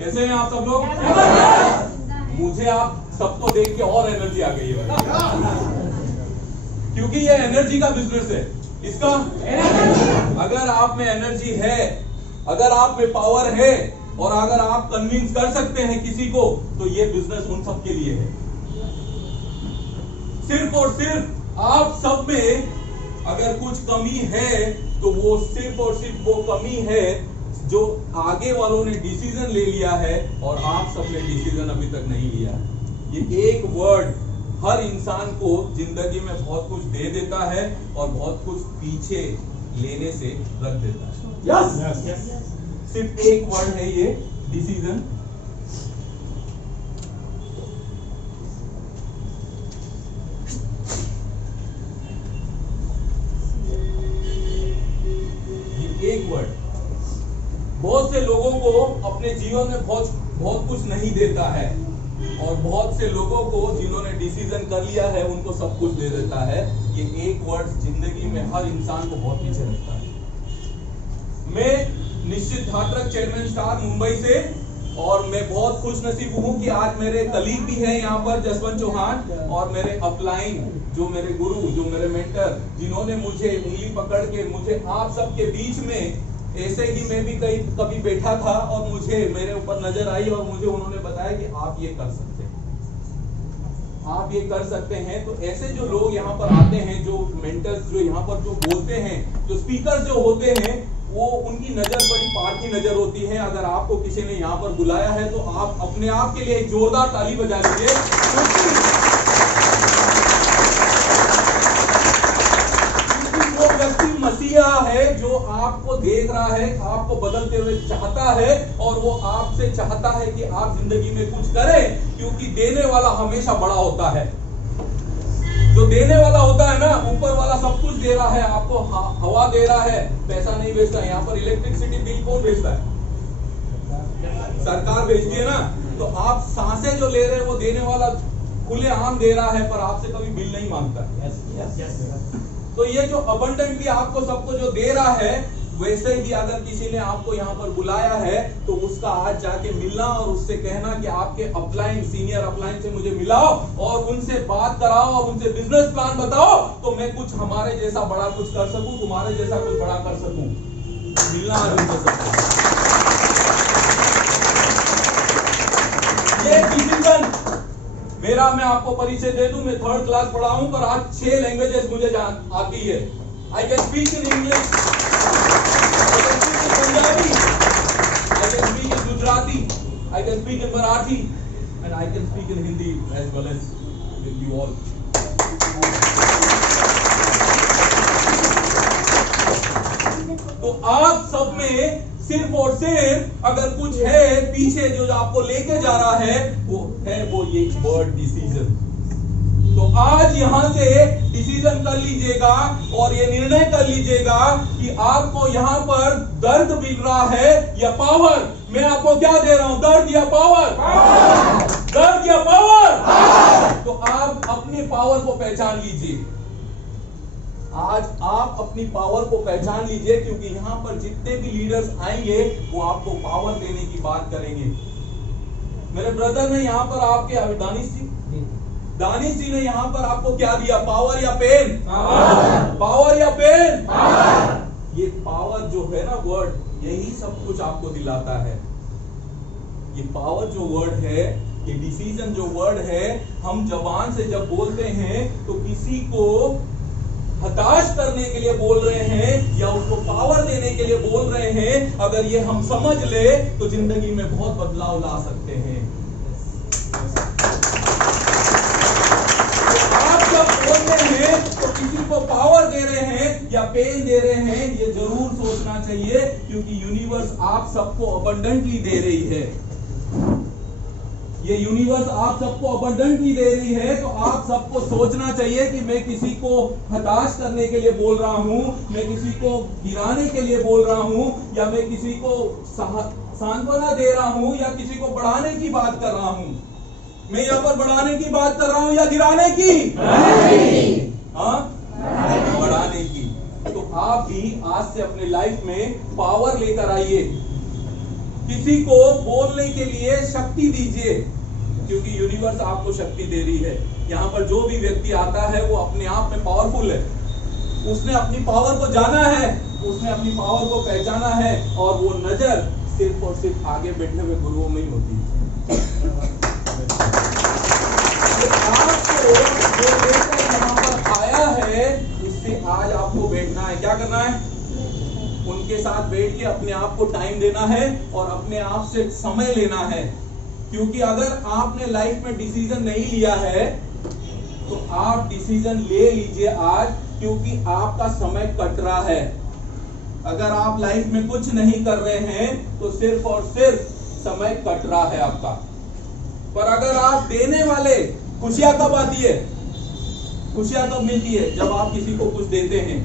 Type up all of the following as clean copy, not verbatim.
कैसे हैं आप सब लोग? मुझे आप सबको देख के और एनर्जी आ गई है क्योंकि ये एनर्जी का बिजनेस है। इसका अगर आप में एनर्जी है, अगर आप में पावर है और अगर आप कन्विंस कर सकते हैं किसी को, तो ये बिजनेस उन सब के लिए है। सिर्फ और सिर्फ आप सब में अगर कुछ कमी है तो वो सिर्फ और सिर्फ वो कमी है जो आगे वालों ने डिसीजन ले लिया है और आप सब ने डिसीजन अभी तक नहीं लिया है। ये एक वर्ड हर इंसान को जिंदगी में बहुत कुछ दे देता है और बहुत कुछ पीछे लेने से रख देता है। यस, सिर्फ एक वर्ड है ये, डिसीजन। ये एक वर्ड बहुत से लोगों को अपने जीवन में बहुत कुछ नहीं देता है और बहुत से लोगों को जिन्होंने डिसीजन कर लिया है उनको सब कुछ दे देता है। ये एक वर्ड जिंदगी में हर इंसान को बहुत पीछे रखता है। मैं निश्चित धात्रक, चेयरमैन स्टार मुंबई से, और मैं बहुत खुश नसीब हूं कि आज मेरे कलीग भी हैं यहाँ पर, जसवंत चौहान, और मेरे अपलाइन जो मेरे गुरु, जो मेरे मेंटर, जिन्होंने मुझे उंगली पकड़ के मुझे आप सबके बीच में, ऐसे ही मैं भी कभी बैठा था और मुझे मेरे ऊपर नजर आई और मुझे उन्होंने बताया कि आप ये कर सकते हैं, आप ये कर सकते हैं। तो ऐसे जो लोग यहाँ पर आते हैं, जो मेंटर्स जो यहाँ पर जो बोलते हैं, जो स्पीकर जो होते हैं, वो उनकी नजर बड़ी पार की नजर होती है। अगर आपको किसी ने यहाँ पर बुलाया है तो आप अपने आप के लिए एक जोरदार ताली बजा लीजिए। वो व्यक्ति मसीहा है जो आपको देख रहा है, आपको बदलते हुए चाहता है और वो आपसे चाहता है कि आप जिंदगी में कुछ करें, क्योंकि देने वाला हमेशा बड़ा होता है। जो देने वाला होता है ना, ऊपर वाला सब कुछ दे रहा है, आपको हवा दे रहा है, पैसा नहीं बेचता है। यहाँ पर इलेक्ट्रिसिटी बिल कौन बेचता है? सरकार बेचती है ना। तो आप सांसें जो ले रहे हैं वो देने वाला खुले आम दे रहा है, पर आपसे कभी बिल नहीं मांगता। तो ये जो अबंडेंटली आपको सबको जो दे रहा है, वैसे ही अगर किसी ने आपको यहाँ पर बुलाया है तो उसका आज जाके मिलना और उससे कहना कि आपके अपलाइन, सीनियर अपलाइन से मुझे मिलाओ और उनसे बात कराओ और उनसे बिजनेस प्लान बताओ, तो मैं कुछ हमारे जैसा बड़ा कुछ कर सकूं, तुम्हारे जैसा कुछ बड़ा कर सकूं। मिलना आज उनसे सबको। ये डिसीजन मेरा, मैं आपको परिचय दे दूं, मैं 3rd क्लास पढ़ा हूं, पर आज 6 लैंग्वेजेस मुझे आती है। I can speak in English, I can speak in Punjabi, I can speak in Gujarati, I can speak in Marathi, and I can speak in Hindi as well as with you all. तो आप सब में सिर्फ और सिर्फ अगर कुछ है पीछे जो आपको लेके जा रहा है, वो ये वर्ड डिसीजन। तो आज यहां से डिसीजन कर लीजिएगा और ये निर्णय कर लीजिएगा कि आपको यहां पर दर्द मिल रहा है या पावर। मैं आपको क्या दे रहा हूं, दर्द या पावर? दर्द या पावर? तो आप अपनी पावर को पहचान लीजिए। आज आप अपनी पावर को पहचान लीजिए, क्योंकि यहाँ पर जितने भी लीडर्स आएंगे वो आपको पावर देने की बात करेंगे। मेरे ब्रदर ने यहाँ पर आपके दानिश जी ने यहाँ पर आपको क्या दिया, पावर या पेन? पावर या पेन? ये पावर जो है ना वर्ड, यही सब कुछ आपको दिलाता है। ये पावर जो वर्ड है, ये डिसीजन जो वर्ड है, हम जबान से जब बोलते हैं तो किसी को हताश करने के लिए बोल रहे हैं या उसको पावर देने के लिए बोल रहे हैं। अगर ये हम समझ ले तो जिंदगी में बहुत बदलाव ला सकते हैं। तो आप जब बोल रहे हैं तो किसी को पावर दे रहे हैं या पेन दे रहे हैं, ये जरूर सोचना चाहिए, क्योंकि यूनिवर्स आप सबको अबंडेंटली दे रही है। ये यूनिवर्स आप सबको अबंडेंटली दे रही है, तो आप सबको सोचना चाहिए कि मैं किसी को हताश करने के लिए बोल रहा हूं, मैं किसी को गिराने के लिए बोल रहा हूं, या मैं किसी को सांत्वना दे रहा हूं, या किसी को बढ़ाने की बात कर रहा हूं। मैं यहाँ पर बढ़ाने की बात कर रहा हूं या गिराने की? हाँ, बढ़ाने की। तो आप भी आज से अपने लाइफ में पावर लेकर आइए, किसी को बोलने के लिए शक्ति दीजिए, क्योंकि यूनिवर्स आपको शक्ति दे रही है। यहाँ पर जो भी व्यक्ति आता है वो अपने आप में पावरफुल है, उसने अपनी पावर को जाना है, उसने अपनी पावर को पहचाना है, और वो नजर सिर्फ और सिर्फ आगे बैठे हुए गुरुओं में ही होती है। आपको जो लेकर यहाँ पर आया है, इससे आज आपको बैठना है। क्या करना है? उनके साथ बैठ के अपने आप को टाइम देना है और अपने आप से समय लेना है। क्योंकि अगर आपने लाइफ में डिसीजन नहीं लिया है तो आप डिसीजन ले लीजिए आज, क्योंकि आपका समय कट रहा है। अगर आप लाइफ में कुछ नहीं कर रहे हैं तो सिर्फ और सिर्फ समय कट रहा है आपका। पर अगर आप देने वाले, खुशियां कब आती है? खुशियां कब मिलती है? जब आप किसी को कुछ देते हैं,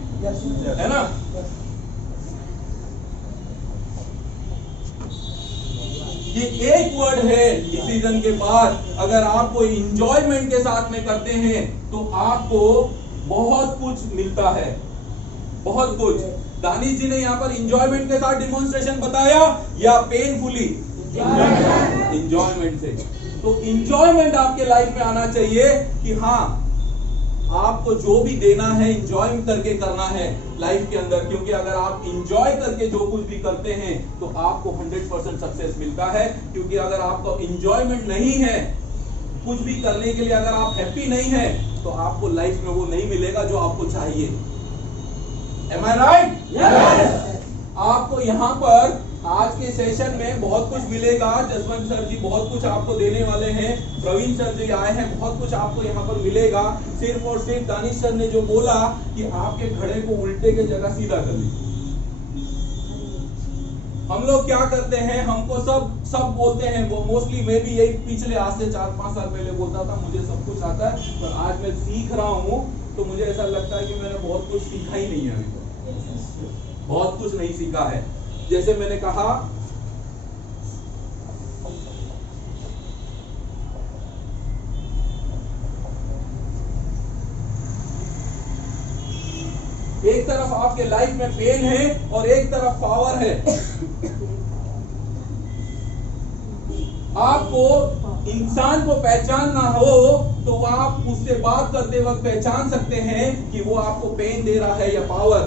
है ना? ये एक वर्ड है डिसीजन के बाद। अगर आप कोई इंजॉयमेंट के साथ में करते हैं तो आपको बहुत कुछ मिलता है, बहुत कुछ। दानिश जी ने यहाँ पर इंजॉयमेंट के साथ डिमॉन्स्ट्रेशन बताया या पेनफुली? इंजॉयमेंट से। तो इंजॉयमेंट आपके लाइफ में आना चाहिए कि हाँ, आपको जो भी देना है इंजॉय करके करना है लाइफ के अंदर। क्योंकि अगर आप इंजॉय करके जो कुछ भी करते हैं तो आपको 100% सक्सेस मिलता है। क्योंकि अगर आपको इंजॉयमेंट नहीं है, कुछ भी करने के लिए अगर आप हैप्पी नहीं है, तो आपको लाइफ में वो नहीं मिलेगा जो आपको चाहिए। Am I right? Yes. आपको यहाँ पर आज के सेशन में बहुत कुछ मिलेगा। जसवंत सर जी बहुत कुछ आपको देने वाले हैं, प्रवीण सर जी आए हैं, बहुत कुछ आपको यहाँ पर मिलेगा। सिर्फ और सिर्फ दानिश सर ने जो बोला कि आपके घड़े को उल्टे के जगह सीधा कर लीजिए। हम लोग क्या करते हैं, हमको सब बोलते हैं, वो मोस्टली मैं भी यही पिछले आज से 4-5 साल पहले बोलता था मुझे सब कुछ आता है, पर आज मैं सीख रहा हूँ तो मुझे ऐसा लगता है कि मैंने बहुत कुछ सीखा ही नहीं है अभी तक, बहुत कुछ नहीं सीखा है। जैसे मैंने कहा, एक तरफ आपके लाइफ में पेन है और एक तरफ पावर है। आपको इंसान को पहचानना हो तो आप उससे बात करते वक्त पहचान सकते हैं कि वो आपको पेन दे रहा है या पावर।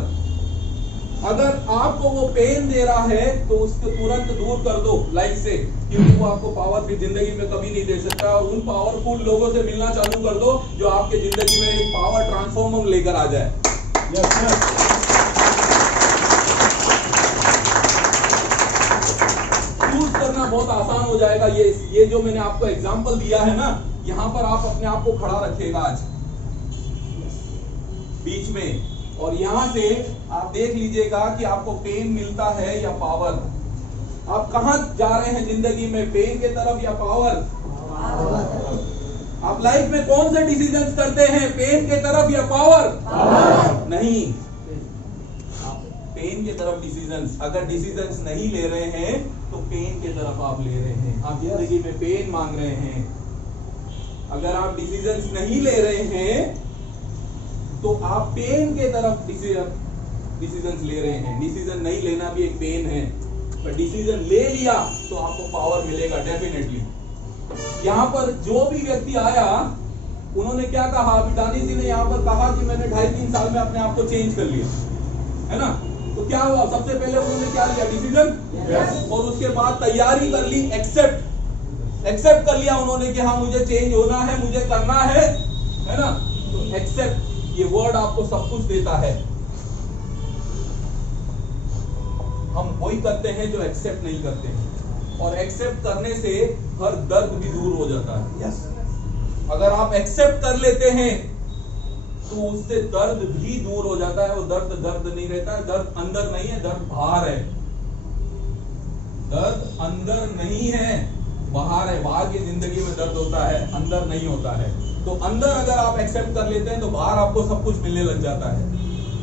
अगर आपको वो पेन दे रहा है तो उसको तुरंत दूर कर दो लाइफ से, क्योंकि वो आपको पावर भी जिंदगी में कभी नहीं दे सकता। और उन पावरफुल लोगों से मिलना चालू कर दो जो आपके जिंदगी में एक पावर ट्रांसफॉर्मर लेकर आ जाए। चूज करना बहुत आसान हो जाएगा। ये जो मैंने आपको एग्जांपल दिया है ना, यहाँ पर आप अपने आप को खड़ा रखिएगा आज बीच में, और यहां से आप देख लीजिएगा कि आपको पेन मिलता है या पावर। आप कहां जा रहे हैं जिंदगी में, पेन के तरफ या पावर? आप लाइफ में कौन से डिसीजंस करते हैं, पेन के तरफ या पावर? नहीं, पेन के तरफ डिसीजंस। अगर डिसीजंस नहीं ले रहे हैं तो पेन के तरफ आप ले रहे हैं, आप जिंदगी में पेन मांग रहे हैं। अगर आप डिसीजंस नहीं ले रहे हैं तो आप पेन के तरफ डिसीजन ले रहे हैं। डिसीजन नहीं लेना भी एक पेन है, पर डिसीजन ले लिया तो आपको पावर मिलेगा डेफिनेटली। यहाँ पर जो भी व्यक्ति आया उन्होंने क्या कहा, अभी दानिश जी ने यहाँ पर कहा कि मैंने 2.5-3 साल में अपने आप को चेंज कर लिया, है ना? तो क्या हुआ? सबसे पहले उन्होंने क्या लिया? डिसीजन। और उसके बाद तैयारी कर ली, एक्सेप्ट कर लिया उन्होंने कि हाँ मुझे चेंज होना है, मुझे करना है ना? तो एक्सेप्ट, ये वर्ड आपको सब कुछ देता है। हम वही करते हैं जो एक्सेप्ट नहीं करते हैं, और एक्सेप्ट करने से हर दर्द भी दूर हो जाता है। अगर आप एक्सेप्ट कर लेते हैं तो उससे दर्द भी दूर हो जाता है। वो दर्द नहीं रहता है, दर्द अंदर नहीं है, दर्द बाहर है। दर्द अंदर नहीं है, बाहर है, बाहर की जिंदगी में दर्द होता है, अंदर नहीं होता है। तो अंदर अगर आप एक्सेप्ट कर लेते हैं तो बाहर आपको सब कुछ मिलने लग जाता है।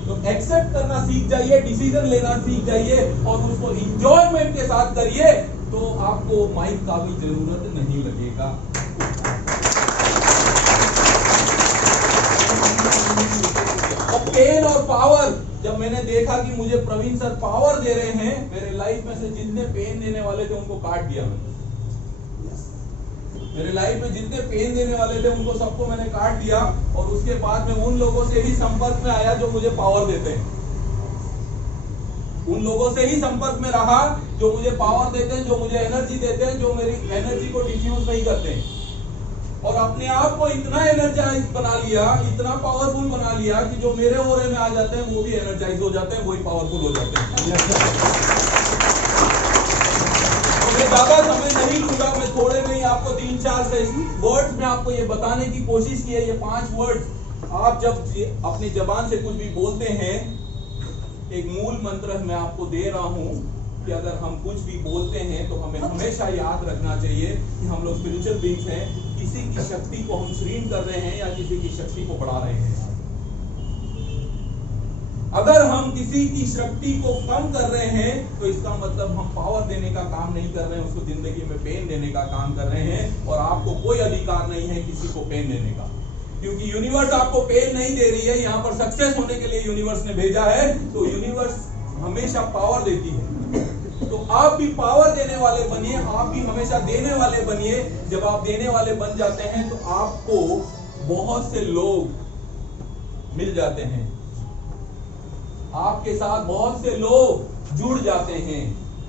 तो एक्सेप्ट करना सीख जाइए, डिसीजन लेना सीख जाइए और उसको इंजॉयमेंट के साथ करिए, तो आपको माइक का भी जरूरत नहीं लगेगा। और पेन और पावर, जब मैंने देखा कि मुझे प्रवीण सर पावर दे रहे हैं, मेरे लाइफ में से जितने पेन देने वाले थे उनको काट दिया मैंने। मेरे लाइफ में जितने पेन देने वाले थे उनको सबको मैंने काट दिया, और उसके बाद में उन लोगों से ही संपर्क में आया जो मुझे पावर देते हैं। उन लोगों से ही संपर्क में रहा जो मुझे पावर देते हैं, जो मुझे एनर्जी देते हैं, जो मेरी एनर्जी को डिफ्यूज नहीं करते हैं। और अपने आप को इतना एनर्जाइज बना लिया, इतना पावरफुल बना लिया कि जो मेरे ओरे में आ जाते हैं वो भी एनर्जाइज हो जाते हैं, वही पावरफुल हो जाते हैं। मैं ज्यादा समय नहीं लूंगा, मैं थोड़े में ही आपको 3-4 वर्ड्स में आपको ये बताने की कोशिश की है। ये 5 वर्ड्स आप जब अपनी जबान से कुछ भी बोलते हैं, एक मूल मंत्र मैं आपको दे रहा हूं कि अगर हम कुछ भी बोलते हैं तो हमें हमेशा याद रखना चाहिए कि हम लोग स्पिरिचुअल बीइंग्स हैं। किसी की शक्ति को हम क्षीण कर रहे हैं या किसी की शक्ति को बढ़ा रहे हैं। अगर हम किसी की शक्ति को कम कर रहे हैं तो इसका मतलब हम पावर देने का काम नहीं कर रहे हैं, उसको जिंदगी में पेन देने का काम कर रहे हैं। और आपको कोई अधिकार नहीं है किसी को पेन देने का, क्योंकि यूनिवर्स आपको पेन नहीं दे रही है। यहाँ पर सक्सेस होने के लिए यूनिवर्स ने भेजा है, तो यूनिवर्स हमेशा पावर देती है। तो आप भी पावर देने वाले बनिए, आप भी हमेशा देने वाले बनिए। जब आप देने वाले बन जाते हैं तो आपको बहुत से लोग मिल जाते हैं, आपके साथ बहुत से लोग जुड़ जाते हैं,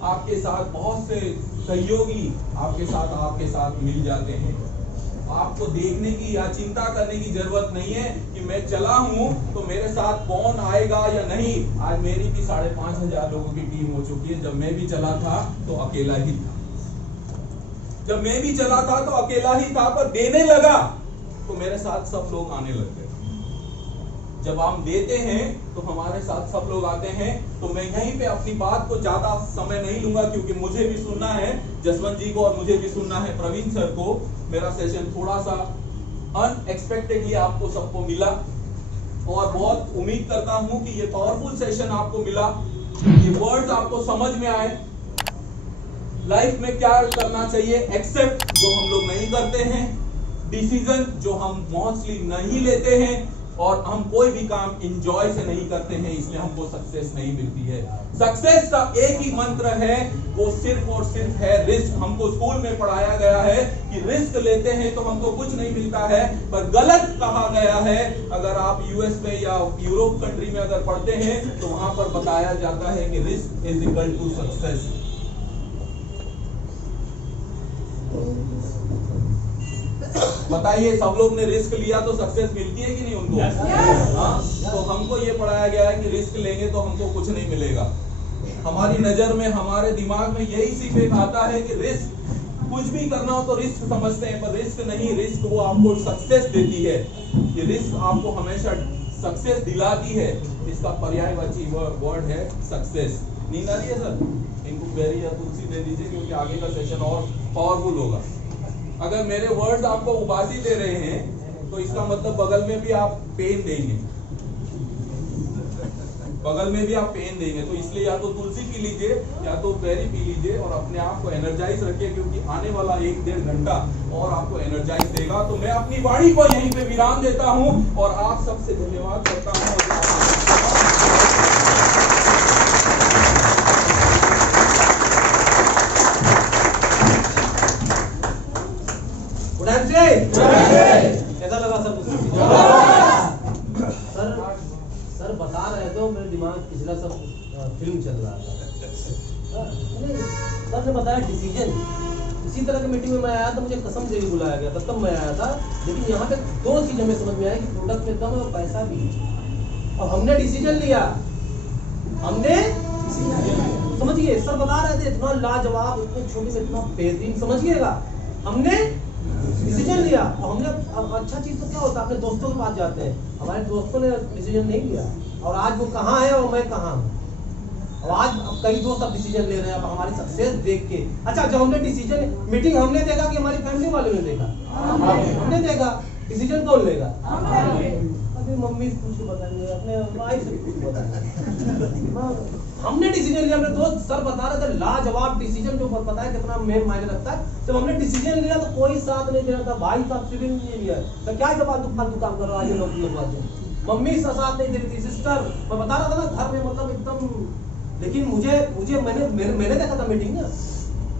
आपके साथ बहुत से सहयोगी आपके साथ मिल जाते हैं। आपको देखने की या चिंता करने की जरूरत नहीं है कि मैं चला हूं तो मेरे साथ कौन आएगा या नहीं। आज मेरी भी 5,500 लोगों की टीम हो चुकी है। जब मैं भी चला था तो अकेला ही था, जब मैं भी चला था तो अकेला ही था, पर देने लगा तो मेरे साथ सब लोग आने लग गए। जब हम देते हैं तो हमारे साथ सब लोग आते हैं। तो मैं यहीं पे अपनी बात को ज्यादा समय नहीं लूंगा, क्योंकि मुझे भी सुनना है जसवंत जी को और मुझे भी सुनना है प्रवीण सर को। मेरा सेशन थोड़ा सा अनएक्सपेक्टेडली आपको सबको मिला, और बहुत उम्मीद करता हूं कि ये पावरफुल सेशन आपको मिला, ये वर्ड्स आपको समझ में आए। लाइफ में क्या करना चाहिए, एक्सेप्ट जो हम लोग नहीं करते हैं, डिसीजन जो हम मोस्टली नहीं लेते हैं, और हम कोई भी काम इंजॉय से नहीं करते हैं, इसलिए हमको सक्सेस नहीं मिलती है। सक्सेस का एक ही मंत्र है, वो सिर्फ और सिर्फ है रिस्क। हमको स्कूल में पढ़ाया गया है कि रिस्क लेते हैं तो हमको कुछ नहीं मिलता है, पर गलत कहा गया है। अगर आप यूएस में या यूरोप कंट्री में अगर पढ़ते हैं तो वहां पर बताया जाता है कि risk is equal to success. बताइए, सब लोग ने रिस्क लिया तो सक्सेस मिलती है कि नहीं उनको? हाँ, तो हमको ये पढ़ाया गया है कि रिस्क लेंगे तो हमको कुछ नहीं मिलेगा। हमारी नजर में, हमारे दिमाग में यही सिर्फ एक आता है कि रिस्क, कुछ भी करना हो तो रिस्क समझते हैं, पर रिस्क नहीं। रिस्क वो आपको सक्सेस देती है। ये रिस्क आपको हमेशा सक्सेस दिलाती है। इसका पर्यायवाची वर्ड है सक्सेस। नींद आ रही है सर? इनको बेरी या तुलसी दे दीजिए, क्योंकि आगे का सेशन और पावरफुल होगा। अगर मेरे वर्ड्स आपको उबासी दे रहे हैं तो इसका मतलब बगल में भी आप पेन देंगे, बगल में भी आप पेन देंगे। तो इसलिए या तो तुलसी पी लीजिए या तो बेरी पी लीजिए और अपने आप को एनर्जाइज रखिए, क्योंकि आने वाला 1-1.5 घंटा और आपको एनर्जाइज देगा। तो मैं अपनी वाणी को यहीं पे विराम देता हूं और आप सबसे धन्यवाद करता हूं। कैसा लगा सर? सर बता रहे थे, मेरे दिमाग पिछला सब फिल्म चल रहा था। सर ने बताया डिसीजन। इसी तरह की मीटिंग में मैं आया था, मुझे कसम से भी बुलाया गया था, तब मैं आया था। लेकिन यहाँ पे 2 चीज हमें समझ में आई कि प्रोडक्ट में कम है और पैसा भी, और हमने डिसीजन लिया। समझिए, सर बता रहे थे इतना लाजवाब, इतने छोटे से इतना बेहतरीन, समझिएगा हमने डिसीजन लिया। और हमने, अब अच्छा चीज तो क्या होता है, अपने दोस्तों के पास जाते हैं, हमारे दोस्तों ने डिसीजन नहीं लिया, और आज वो कहाँ है और मैं कहाँ हूँ। आज अब कई दोस्त अब डिसीजन ले रहे हैं, अब हमारी सक्सेस देख के। अच्छा, जब हमने डिसीजन मीटिंग हमने देखा कि हमारी फैमिली वालों ने देखा? हमने देखा। डिसीजन कौन लेगा? अभी मम्मी कुछ बताएंगे, अपने वाइफ से कुछ बताएंगे। हमने डिसीजन लिया, अपने दोस्त सर बता रहे थे लाजवाब डिसीजन, जो पता है कितना मेन मायने रखता है। जब हमने डिसीजन लिया तो कोई साथ नहीं दे रहा था, भाई साहब सिविल इंजीनियर, तो क्या फालतू काम कर रहा है, नौकरी लगवा दो। मम्मी साथ नहीं दे रही थी, सिस्टर, मैं बता रहा था ना घर में, मतलब एकदम। लेकिन मुझे मैंने देखा था मीटिंग ना,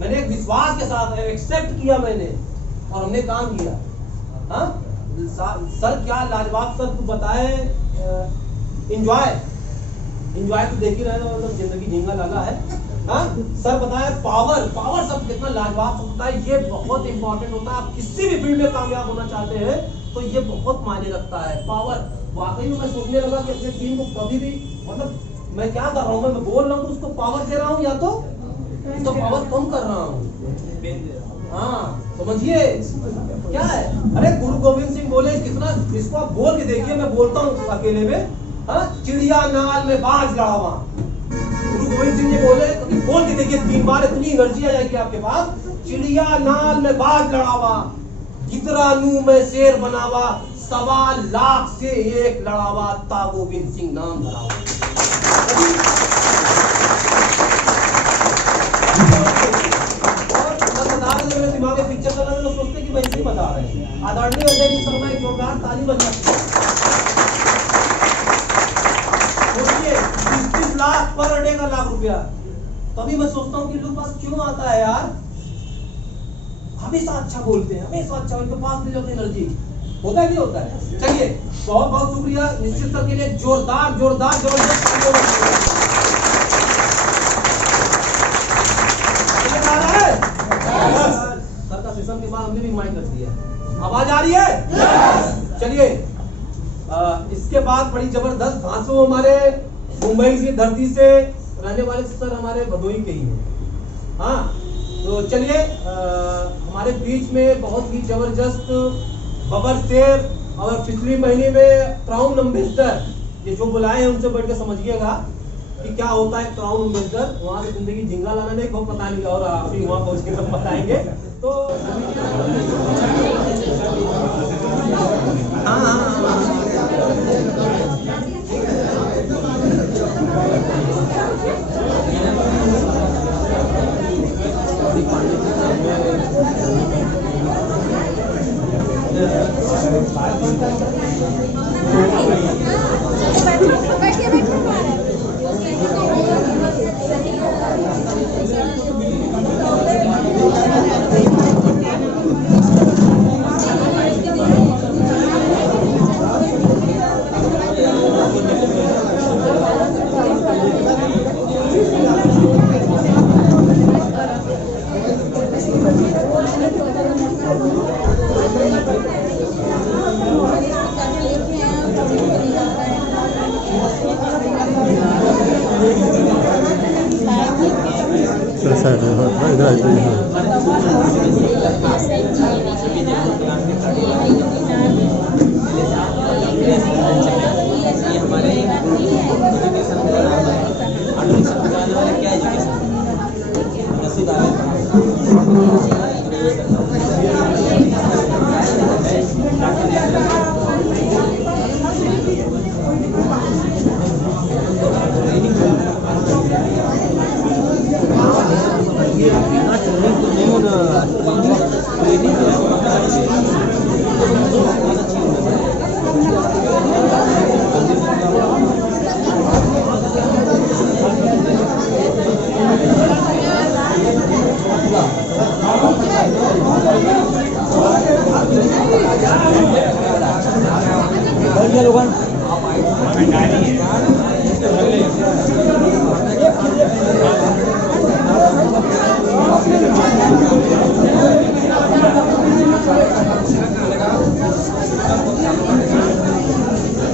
मैंने एक विश्वास के साथ एक्सेप्ट किया मैंने, और हमने काम किया। हाँ सर, क्या लाजवाब सर तू बताए। एंजॉय तो देख ही रहे हो, मतलब जिंदगी झींगा लगा है। हाँ सर बताए पावर सब कितना लाजवाब होता है, ये बहुत इंपॉर्टेंट होता है। आप किसी भी फील्ड में कामयाब होना चाहते हैं तो ये बहुत मायने रखता है, पावर। वाकई में मैं सोचने लगा कि अपने टीम को कभी भी, मतलब मैं क्या कर रहा हूँ, मैं बोल रहा हूँ तो उसको पावर दे रहा हूँ या तो उसको पावर कम कर रहा हूँ। हाँ समझिए क्या है। अरे गुरु गोविंद सिंह बोले कितना, इसको आप बोल के देखिए, मैं बोलता हूँ अकेले में। हाँ, चिड़िया नाल में बाज लड़ावा, गुरु गोविंद सिंह जी बोले, तो बोल के देखिए 3 बार, इतनी एनर्जी आ जाएगी आपके पास। चिड़िया नाल में बाज लड़ावा, गिदरा नू में शेर बनावा, 1.25 लाख से 1 लड़ावा, ता गोविंद सिंह नाम धरावा। मेरे दिमाग में पिक्चर चला, लोग सोचते कि मैं इसे बता रहे हैं। आदरणीय अजय जी शर्मा एक जोरदार ताली बजा। सोचिए 30 लाख पर डे का लाख रुपया। तभी मैं सोचता हूँ कि लोग पास क्यों आता है यार, हमेशा अच्छा बोलते हैं, हमेशा अच्छा, उनके पास भी जो एनर्जी होता है, नहीं होता है। चलिए बहुत बहुत शुक्रिया, निश्चित सर के लिए जोरदार जबरदस्त। सर का सेशन के बाद हमने भी माइक रख दिया, आवाज आ रही है? चलिए इसके बाद बड़ी जबरदस्त भाषण हमारे मुंबई की धरती से रहने वाले सर हमारे भदोई के ही हैं। हाँ तो चलिए हमारे बीच में बहुत ही जबरदस्त बबर शेर, और पिछली महीने में क्राउन एम्बेसडर, ये जो बुलाए हैं उनसे बैठ के समझिएगा कि क्या होता है क्राउन एम्बेसडर। वहाँ से जिंदगी झिंगा लाना नहीं को पता नहीं, और अभी वहाँ पहुँच के हम बताएंगे। तो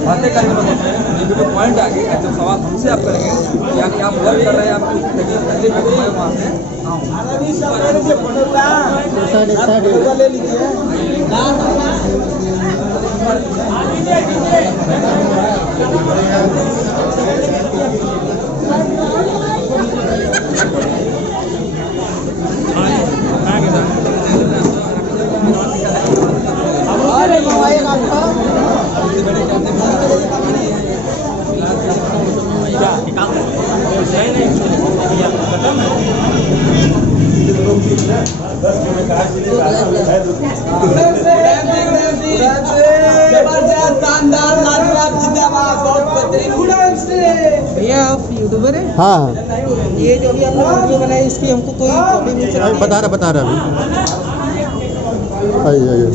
बातें करके बताते जो पॉइंट आ गए, जब सवाल हमसे आप करेंगे, यानी आप वर्क कर रहे हैं, आपको तकलीफ है, मैं वहाँ से ले लीजिए। जबरदस्त, शानदार, लाजवाब, जिंदाबाद, बहुत बेहतरीन। भैया आप यूट्यूबर हैं? हाँ ये जो अभी आपने वीडियो बनाई इसकी हमको कोई प्रॉब्लम नहीं चल रही है? बता रहा अभी आइए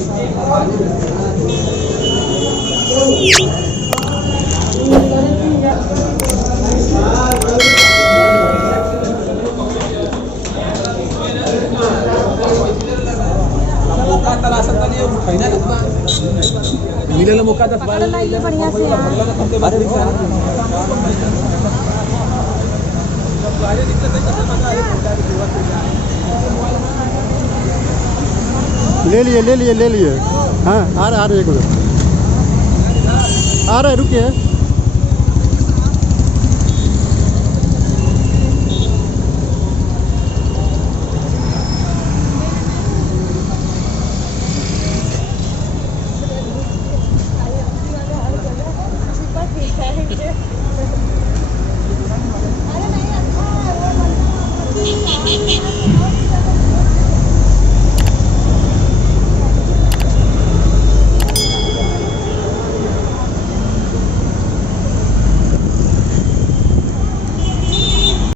मौका तलाशत नहीं फाइनल मिलेला मौका 10 पकड़ लाइए बढ़िया से यार। अरे ले लिए हाँ आ रहा है एक मिनट आ रहा है रुकिए